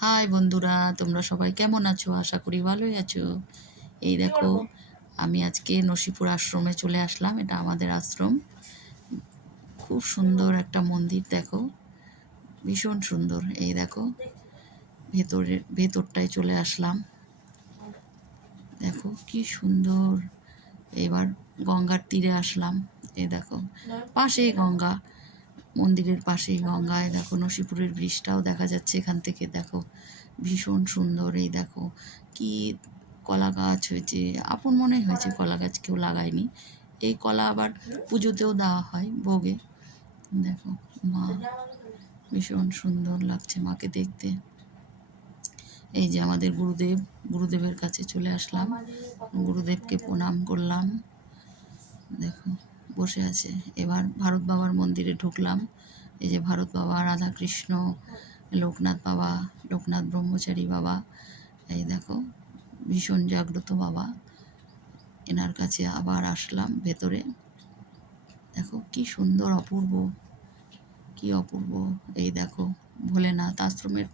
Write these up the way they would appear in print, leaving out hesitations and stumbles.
High বন্ধুরা, তোমরা সবাই কেমন আছো? আশা করি ভালোই আছো। এই দেখো, আমি আজকে নসিপুর আশ্রমে চলে আসলাম। এটা আমাদের আশ্রম। খুব সুন্দর একটা মন্দির, দেখো, ভীষণ সুন্দর। এই দেখো, ভেতরটায় চলে আসলাম। দেখো কি সুন্দর। এবার গঙ্গার তীরে আসলাম। এই দেখো, পাশেই গঙ্গা, মন্দিরের পাশেই গঙ্গা। এই দেখো, নসিপুরের ব্রিজটাও দেখা যাচ্ছে এখান থেকে। দেখো, ভীষণ সুন্দর। এই দেখো কি কলা গাছ হয়েছে, আপন মনেই হয়েছে, কলা গাছ কেউ লাগায়নি। এই কলা আবার পুজোতেও দেওয়া হয় ভোগে। দেখো, মা, ভীষণ সুন্দর লাগছে মাকে দেখতে। এই যে আমাদের গুরুদেব, গুরুদেবের কাছে চলে আসলাম, গুরুদেবকে প্রণাম করলাম। দেখো, বসে আছে। এবার ভারত বাবার মন্দিরে ঢুকলাম। এই যে ভারত বাবা, রাধাকৃষ্ণ, লোকনাথ বাবা, লোকনাথ ব্রহ্মচারী বাবা। এই দেখো, ভীষণ জাগ্রত বাবা। এনার কাছে আবার আসলাম ভেতরে। দেখো কি সুন্দর, অপূর্ব, কি অপূর্ব। এই দেখো, ভোলেনাথ আশ্রমের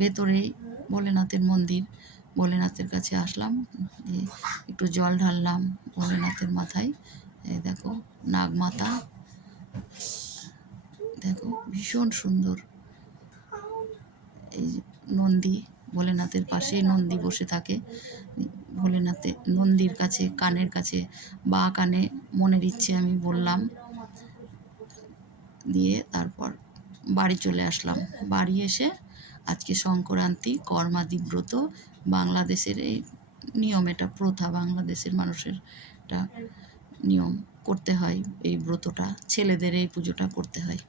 ভেতরেই ভোলেনাথের মন্দির। ভোলেনাথের কাছে আসলাম, একটু জল ঢাললাম ভোলেনাথের মাথায়। এই দেখো, নাগমাতা। দেখো, ভীষণ সুন্দর। এই নন্দী, ভোলেনাথের পাশেই নন্দী বসে থাকে। ভোলেনাথের নন্দীর কাছে, কানের কাছে, বা কানে মনের ইচ্ছে আমি বললাম, দিয়ে তারপর বাড়ি চলে আসলাম। বাড়ি এসে আজকে সংক্রান্তি, কর্মাদি ব্রত, বাংলাদেশের এই নিয়ম, এটা প্রথা, বাংলাদেশের মানুষের এটা নিয়ম, করতে হয় এই ব্রতটা, ছেলেদের এই পুজোটা করতে হয়।